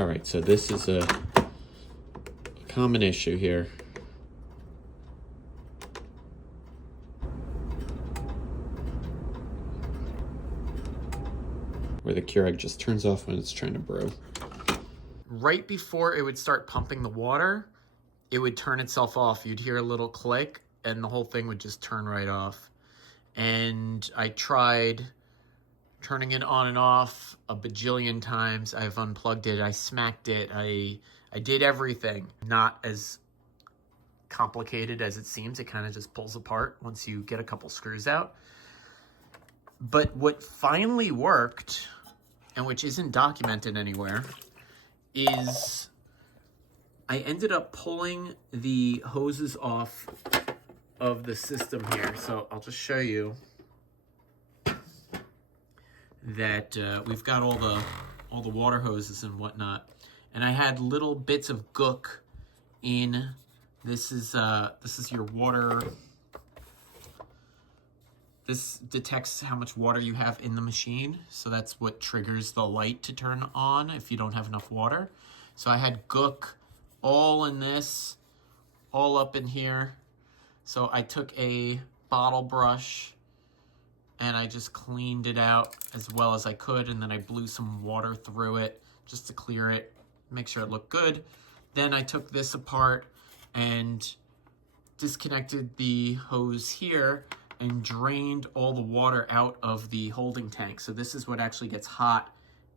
All right, so this is a common issue here. Where the Keurig just turns off when it's trying to brew. Right before it would start pumping the water, it would turn itself off. You'd hear a little click and the whole thing would just turn right off. And I tried turning it on and off a bajillion times. I've unplugged it, I smacked it, I did everything. Not as complicated as it seems. It kind of just pulls apart once you get a couple screws out. But what finally worked, and which isn't documented anywhere, is I ended up pulling the hoses off of the system here. So I'll just show you that we've got all the water hoses and whatnot, and I had little bits of gook in. This is your water. This detects how much water you have in the machine, so that's what triggers the light to turn on if you don't have enough water. So I had gook all in this, all up in here. So I took a bottle brush and I just cleaned it out as well as I could, and then I blew some water through it just to clear it, make sure it looked good. Then I took this apart and disconnected the hose here and drained all the water out of the holding tank. So this is what actually gets hot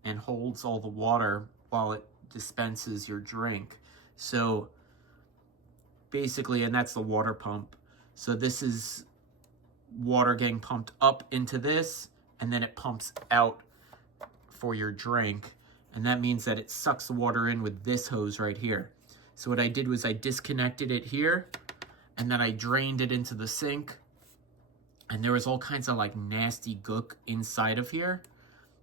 and holds all the water while it dispenses your drink. So basically, and that's the water pump. So this is water getting pumped up into this, and then it pumps out for your drink. And that means that it sucks the water in with this hose right here. So what I did was I disconnected it here, and then I drained it into the sink. And there was all kinds of like nasty gook inside of here.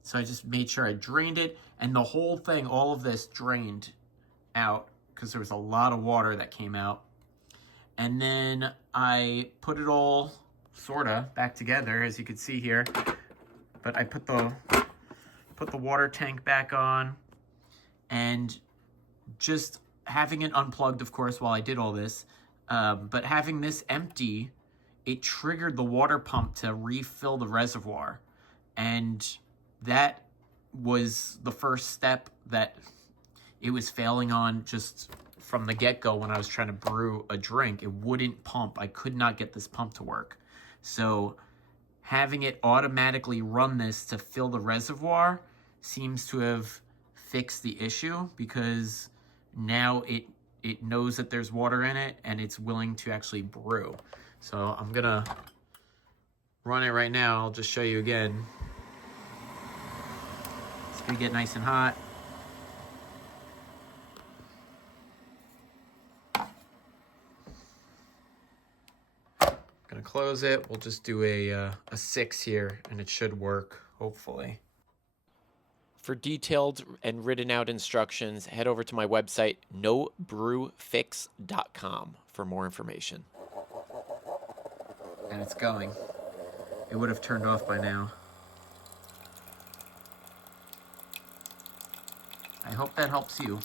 So I just made sure I drained it, and the whole thing, all of this drained out because there was a lot of water that came out. And then I put it all sorta back together, as you can see here. But I put the water tank back on, and just having it unplugged, of course, while I did all this, but having this empty, it triggered the water pump to refill the reservoir. And that was the first step that it was failing on just from the get-go. When I was trying to brew a drink, it wouldn't pump. I could not get this pump to work. So having it automatically run this to fill the reservoir seems to have fixed the issue, because now it knows that there's water in it and it's willing to actually brew. So I'm gonna run it right now. I'll just show you again. It's gonna get nice and hot. Gonna close it. We'll just do a 6 here, and it should work, hopefully. For detailed and written out instructions, head over to my website, nobrewfix.com, for more information. And it's going. It would have turned off by now. I hope that helps you.